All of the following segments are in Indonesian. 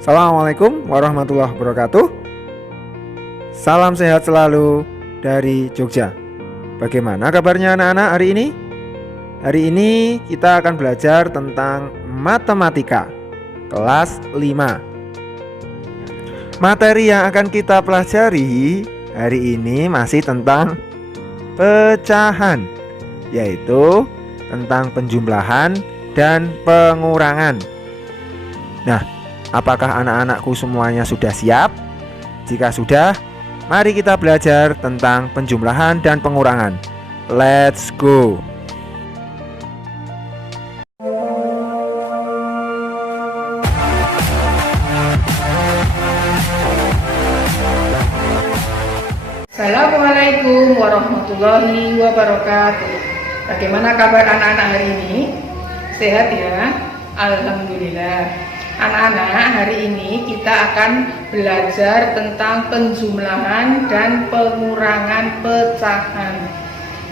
Assalamualaikum warahmatullahi wabarakatuh. Salam sehat selalu dari Jogja. Bagaimana kabarnya anak-anak hari ini? Hari ini kita akan belajar tentang matematika kelas 5. Materi yang akan kita pelajari hari ini masih tentang pecahan, yaitu tentang penjumlahan dan pengurangan. Nah, apakah anak-anakku semuanya sudah siap? Jika sudah, mari kita belajar tentang penjumlahan dan pengurangan. Let's go! Assalamualaikum warahmatullahi wabarakatuh. Bagaimana kabar anak-anak hari ini? Sehat ya? Alhamdulillah. Anak-anak, hari ini kita akan belajar tentang penjumlahan dan pengurangan pecahan.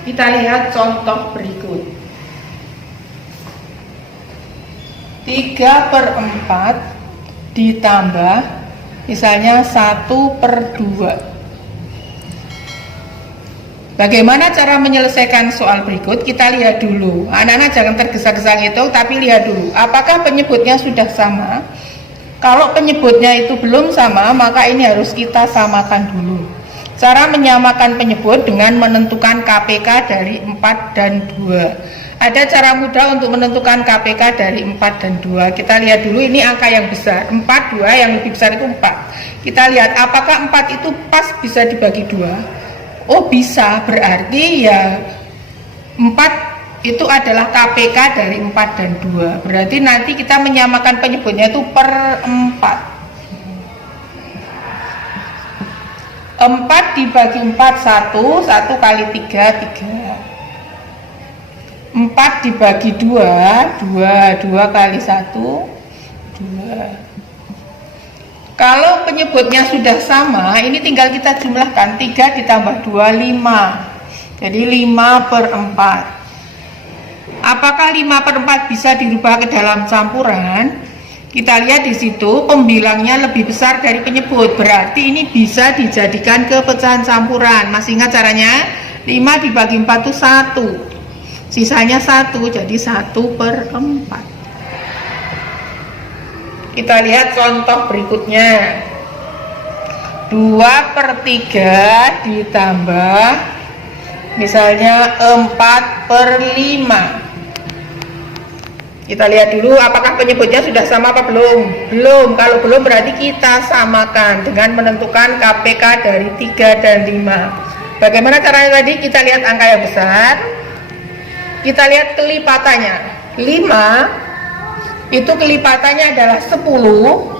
Kita lihat contoh berikut. 3/4 ditambah misalnya 1/2. Bagaimana cara menyelesaikan soal berikut? Kita lihat dulu. Anak-anak jangan tergesa-gesa ngitung, tapi lihat dulu. Apakah penyebutnya sudah sama? Kalau penyebutnya itu belum sama, maka ini harus kita samakan dulu. Cara menyamakan penyebut dengan menentukan KPK dari 4 dan 2. Ada cara mudah untuk menentukan KPK dari 4 dan 2. Kita lihat dulu, ini angka yang besar. 4, 2, yang lebih besar itu 4. Kita lihat apakah 4 itu pas bisa dibagi 2. Oh bisa, berarti ya 4 itu adalah KPK dari 4 dan 2. Berarti nanti kita menyamakan penyebutnya itu per 4. 4 dibagi 4 1, 1 kali 3 3. 4 dibagi 2 2, 2 kali 1 2. Kalau penyebutnya sudah sama, ini tinggal kita jumlahkan. 3 ditambah 2, 5. Jadi 5/4. Apakah 5/4 bisa dirubah ke dalam campuran? Kita lihat di situ pembilangnya lebih besar dari penyebut. Berarti ini bisa dijadikan ke pecahan campuran. Masih ingat caranya? 5 dibagi 4 itu 1. Sisanya 1, jadi 1/4. Kita lihat contoh berikutnya. 2/3 ditambah misalnya 4/5. Kita lihat dulu apakah penyebutnya sudah sama apa belum. Belum. Kalau belum berarti kita samakan dengan menentukan KPK dari 3 dan 5. Bagaimana caranya tadi? Kita lihat angka yang besar. Kita lihat kelipatannya. 5 itu kelipatannya adalah 10,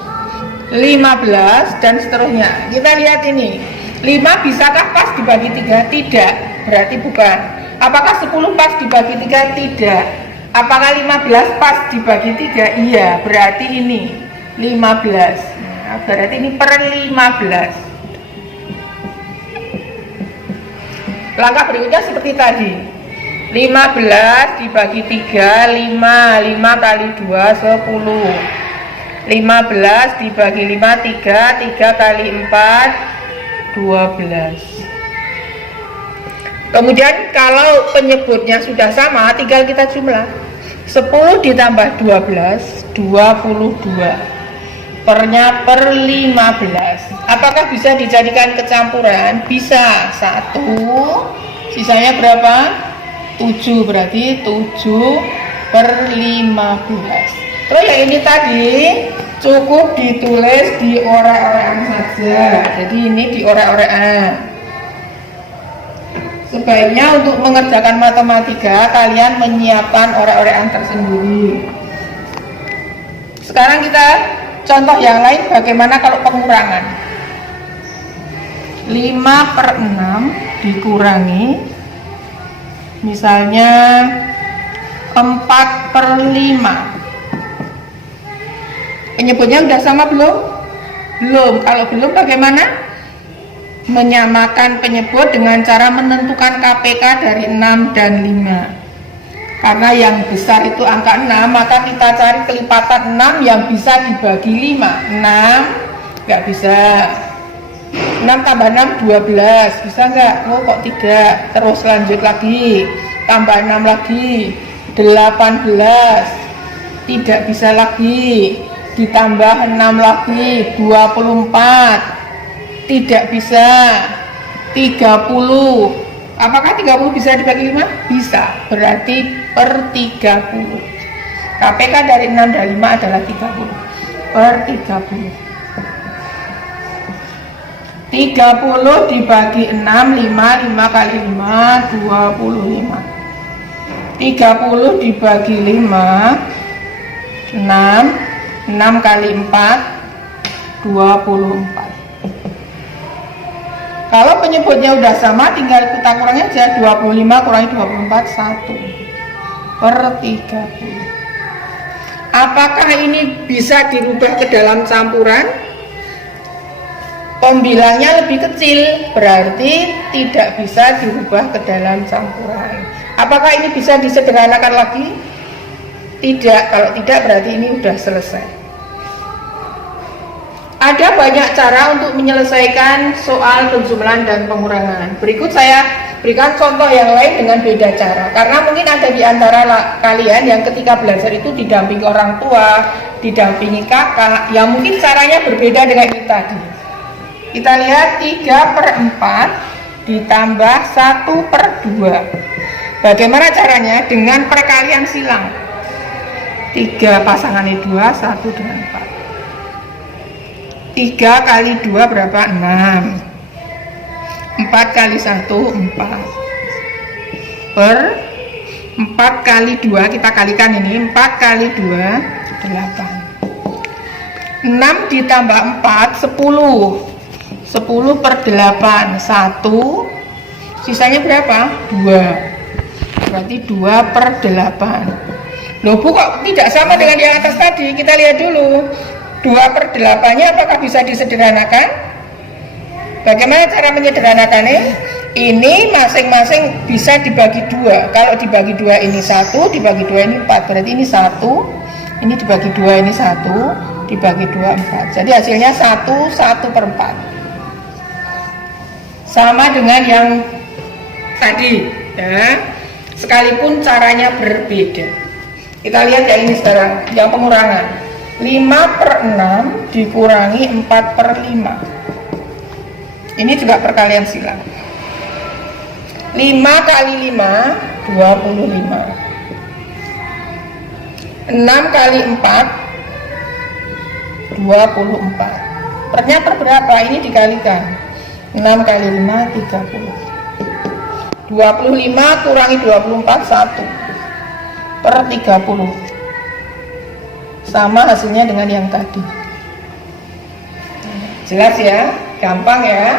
15 dan seterusnya. Kita lihat ini, 5 bisakah pas dibagi 3? Tidak, berarti bukan. Apakah 10 pas dibagi 3? Tidak. Apakah 15 pas dibagi 3? Iya, berarti ini 15. Nah, berarti ini per 15. Langkah berikutnya seperti tadi. 15 dibagi 3, 5 kali 2, 10. 15 dibagi 5, 3 kali 4, 12. Kemudian kalau penyebutnya sudah sama, tinggal kita jumlah. 10 ditambah 12, 22. Pernya per 15. Apakah bisa dijadikan kecampuran? Bisa. 1, sisanya berapa? 7, berarti 7/15. Terus yang ini tadi cukup ditulis di orek-orekan saja. Jadi ini di orek-orekan. Sebaiknya untuk mengerjakan matematika kalian menyiapkan orek-orekan tersendiri. Sekarang kita contoh yang lain, bagaimana kalau pengurangan. 5/6 dikurangi misalnya 4/5. Penyebutnya udah sama belum? Belum. Kalau belum bagaimana? Menyamakan penyebut dengan cara menentukan KPK dari 6 dan 5. Karena yang besar itu angka 6, maka kita cari kelipatan 6 yang bisa dibagi 5. 6 nggak bisa. 6 tambah 6 12, bisa nggak? Oh kok tidak. Terus lanjut lagi, tambah 6 lagi 18, tidak bisa lagi. Ditambah 6 lagi 24, tidak bisa. 30, apakah 30 bisa dibagi 5? Bisa, berarti per 30. KPK dari 6 dan 5 adalah 30 per 30. 30 dibagi 6, 5 kali 5, 25. 30 dibagi 5, 6 kali 4, 24. Kalau penyebutnya udah sama, tinggal kita kurangi aja. 25 kurangi 24, 1 per 30. Apakah ini bisa dirubah ke dalam campuran? Pembilangnya lebih kecil, berarti tidak bisa dirubah ke dalam campuran. Apakah ini bisa disederhanakan lagi? Tidak, kalau tidak berarti ini udah selesai. Ada banyak cara untuk menyelesaikan soal penjumlahan dan pengurangan. Berikut saya berikan contoh yang lain dengan beda cara. Karena mungkin ada di antara kalian yang ketika belajar itu didampingi orang tua, didampingi kakak, yang mungkin caranya berbeda dengan ini tadi. Kita lihat 3/4 ditambah 1/2. Bagaimana caranya? Dengan perkalian silang. 3 pasangannya 2, 1 dengan 4. 3 kali 2 berapa? 6. 4 kali 1, 4. Per 4 kali 2, kita kalikan ini. 4 kali 2, 8. 6 ditambah 4, 10. 10 per 8, 1. Sisanya berapa? 2. Berarti 2 per 8. Loh Bu, kok tidak sama dengan yang atas tadi? Kita lihat dulu. 2 per 8-nya apakah bisa disederhanakan? Bagaimana cara menyederhanakannya? Ini masing-masing bisa dibagi 2. Kalau dibagi 2 ini 1, dibagi 2 ini 4. Berarti ini 1, ini dibagi 2 ini 1, dibagi 2 4. Jadi hasilnya 1/4. Sama dengan yang tadi ya. Sekalipun caranya berbeda. Kita lihat yang ini sekarang, yang pengurangan. 5/6 dikurangi 4/5. Ini juga perkalian silang. 5 kali 5, 25. 6 kali 4, 24. Pernya per berapa? Ini dikalikan. 6 kali 5, 30. 25 kurangi 24, 1 per 30. Sama hasilnya dengan yang tadi. Jelas ya, gampang ya.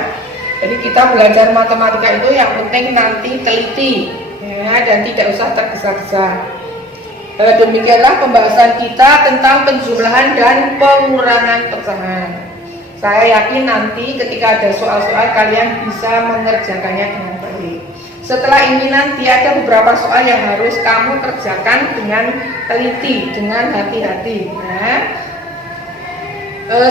Jadi kita belajar matematika itu yang penting nanti teliti ya, dan tidak usah tergesa-gesa. Demikianlah pembahasan kita tentang penjumlahan dan pengurangan pecahan. Saya yakin nanti ketika ada soal-soal kalian bisa mengerjakannya dengan baik. Setelah ini nanti ada beberapa soal yang harus kamu kerjakan dengan teliti, dengan hati-hati. Nah,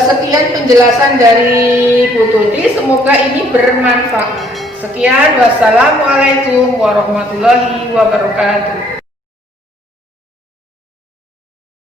sekian penjelasan dari Bu Tuti, semoga ini bermanfaat. Sekian, wassalamualaikum warahmatullahi wabarakatuh.